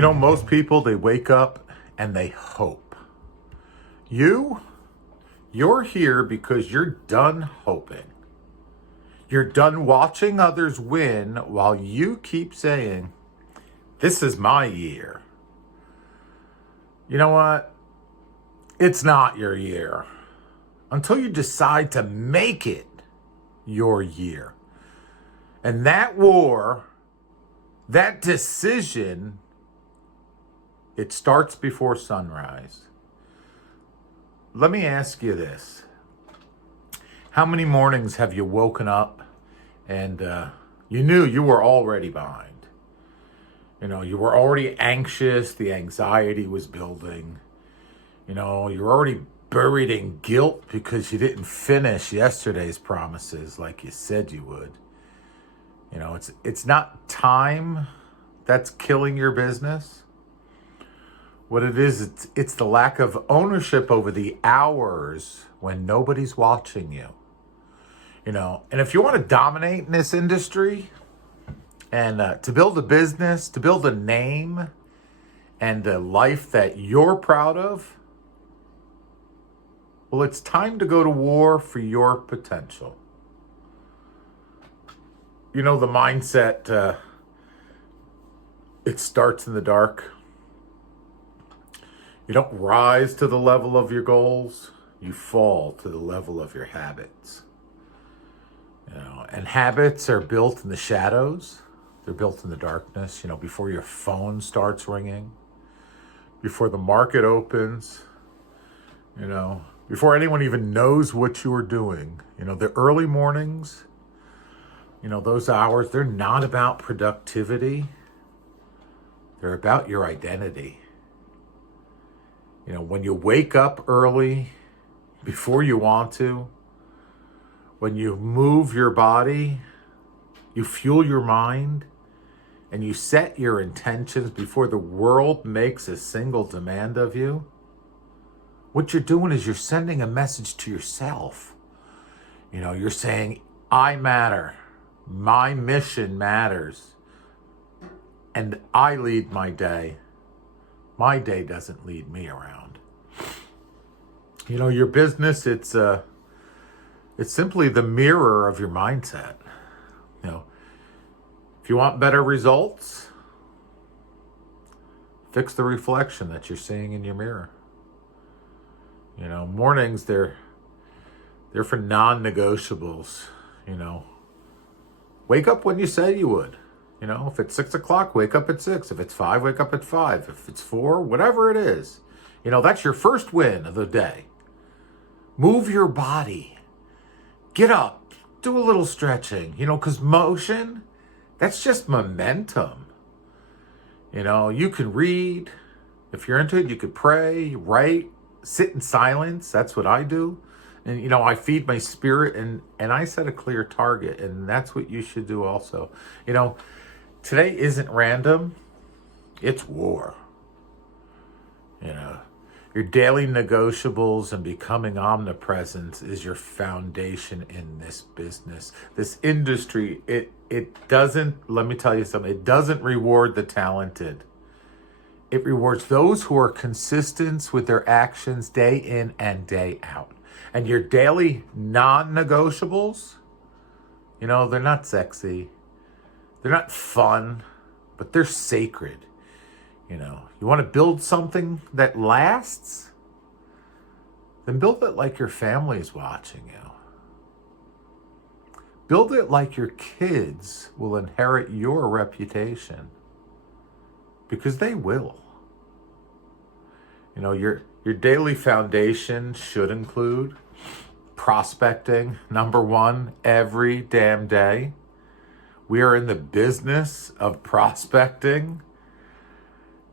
Most people, they wake up and they hope. You're here because you're done hoping. You're done watching others win while you keep saying, this is my year. You know what? It's not your year until you decide to make it your year. And that war, that decision, it starts before sunrise. Let me ask you this. How many mornings have you woken up and you knew you were already behind? You were already anxious. The anxiety was building. You were already buried in guilt because you didn't finish yesterday's promises like you said you would. It's not time that's killing your business. What it is, it's the lack of ownership over the hours when nobody's watching you. And if you want to dominate in this industry and to build a business, to build a name and a life that you're proud of, well, it's time to go to war for your potential. The mindset, it starts in the dark. You don't rise to the level of your goals. You fall to the level of your habits. And habits are built in the shadows. They're built in the darkness, before your phone starts ringing, before the market opens, before anyone even knows what you are doing. The early mornings, those hours, they're not about productivity. They're about your identity. When you wake up early, before you want to, when you move your body, you fuel your mind, and you set your intentions before the world makes a single demand of you, what you're doing is you're sending a message to yourself. You're saying, I matter. My mission matters. And I lead my day. My day doesn't lead me around. Your business, it's simply the mirror of your mindset. If you want better results, fix the reflection that you're seeing in your mirror. Mornings, they're for non-negotiables. Wake up when you say you would. If it's 6 o'clock, wake up at 6. If it's 5, wake up at 5. If it's 4, whatever it is, that's your first win of the day. Move your body. Get up. Do a little stretching, because motion, that's just momentum. You can read. If you're into it, you could pray, write, sit in silence. That's what I do. And, I feed my spirit and I set a clear target. And that's what you should do also. Today isn't random. It's war. Your daily negotiables and becoming omnipresent is your foundation in this business. This industry, it doesn't, let me tell you something, it doesn't reward the talented. It rewards those who are consistent with their actions day in and day out. And your daily non-negotiables, they're not sexy. They're not fun, but they're sacred. You want to build something that lasts? Then build it like your family's watching you. Build it like your kids will inherit your reputation. Because they will. Your daily foundation should include prospecting, number one, every damn day. We are in the business of prospecting.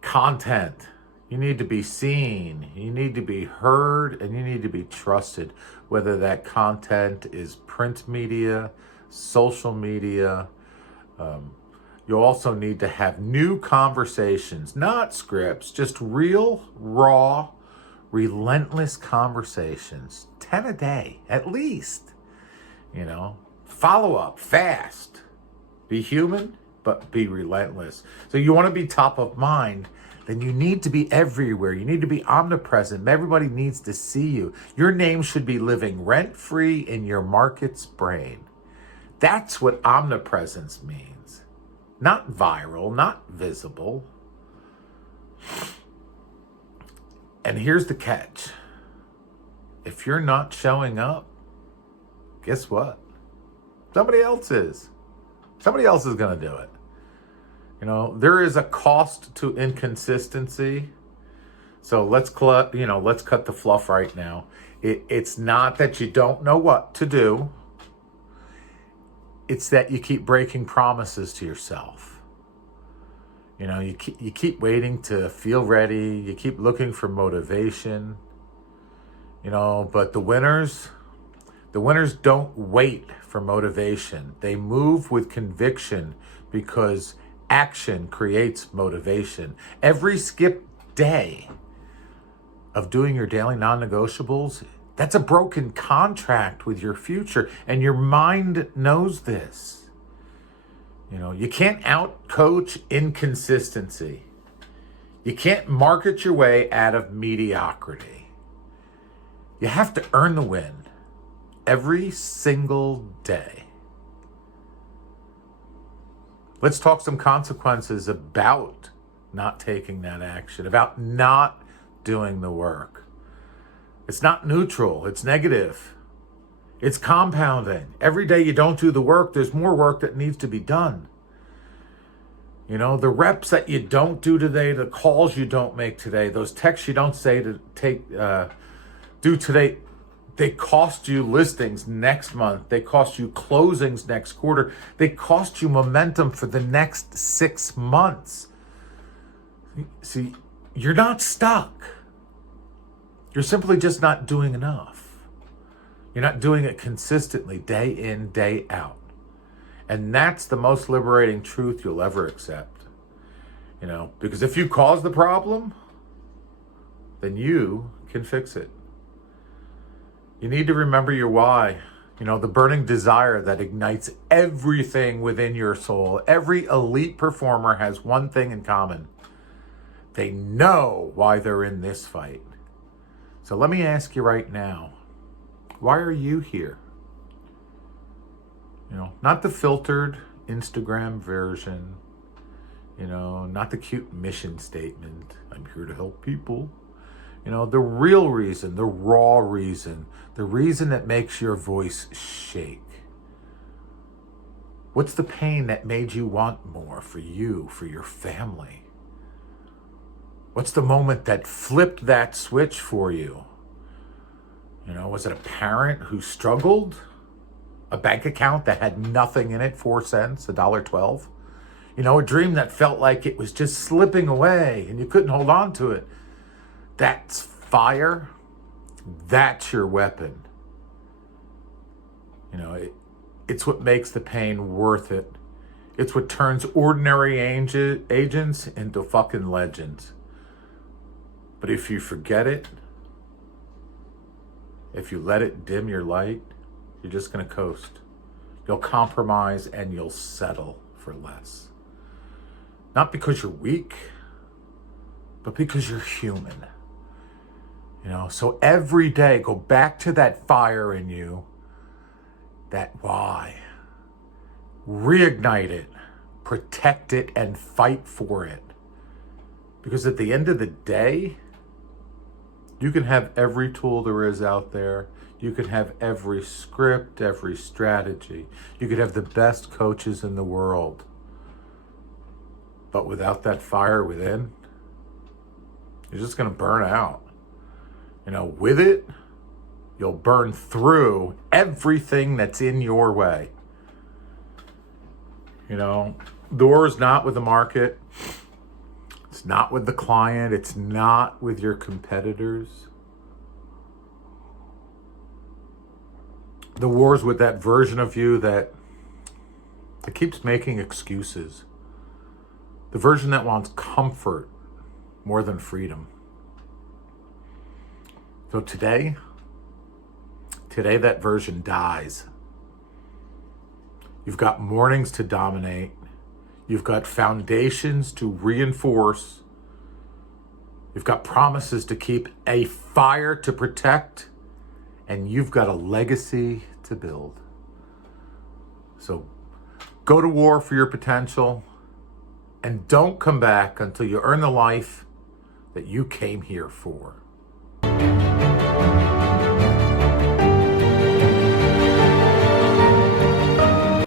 Content. You need to be seen, you need to be heard, and you need to be trusted. Whether that content is print media, social media. You also need to have new conversations, not scripts, just real, raw, relentless conversations. 10 a day, at least. Follow up fast. Be human but be relentless. So you want to be top of mind, then you need to be everywhere. You need to be omnipresent. Everybody needs to see you. Your name should be living rent-free in your market's brain. That's what omnipresence means. Not viral, not visible. And here's the catch. If you're not showing up, guess what? Somebody else is. Somebody else is going to do it. You know, there is a cost to inconsistency. So let's cut the fluff right now. It's not that you don't know what to do. It's that you keep breaking promises to yourself. You know, you keep waiting to feel ready. You keep looking for motivation. You know, but the winners don't wait for motivation. They move with conviction because action creates motivation. Every skipped day of doing your daily non-negotiables, that's a broken contract with your future, and your mind knows this. You know, you can't out-coach inconsistency. You can't market your way out of mediocrity. You have to earn the win every single day. Let's talk some consequences about not taking that action, about not doing the work. It's not neutral, it's negative. It's compounding. Every day you don't do the work, there's more work that needs to be done. You know, the reps that you don't do today, the calls you don't make today, those texts you don't say to do today, they cost you listings next month. They cost you closings next quarter. They cost you momentum for the next 6 months. See, you're not stuck. You're simply just not doing enough. You're not doing it consistently, day in, day out. And that's the most liberating truth you'll ever accept. You know, because if you cause the problem, then you can fix it. You need to remember your why. You know, the burning desire that ignites everything within your soul. Every elite performer has one thing in common. They know why they're in this fight. So let me ask you right now, why are you here? You know, not the filtered Instagram version, you know, not the cute mission statement, I'm here to help people. You know, the real reason, the raw reason, the reason that makes your voice shake. What's the pain that made you want more for you, for your family? What's the moment that flipped that switch for you? You know, was it a parent who struggled? A bank account that had nothing in it, 4 cents, $1.12? You know, a dream that felt like it was just slipping away and you couldn't hold on to it. That's fire. That's your weapon. You know, it's what makes the pain worth it. It's what turns ordinary agents into fucking legends. But if you forget it, if you let it dim your light, you're just going to coast. You'll compromise and you'll settle for less. Not because you're weak, but because you're human. You know, so every day go back to that fire in you, that why. Reignite it, protect it, and fight for it. Because at the end of the day, you can have every tool there is out there. You can have every script, every strategy. You could have the best coaches in the world. But without that fire within, you're just going to burn out. You know, with it, you'll burn through everything that's in your way. You know, the war is not with the market. It's not with the client. It's not with your competitors. The war is with that version of you that keeps making excuses. The version that wants comfort more than freedom. So today that version dies. You've got mornings to dominate. You've got foundations to reinforce. You've got promises to keep, a fire to protect, and you've got a legacy to build. So go to war for your potential, and don't come back until you earn the life that you came here for.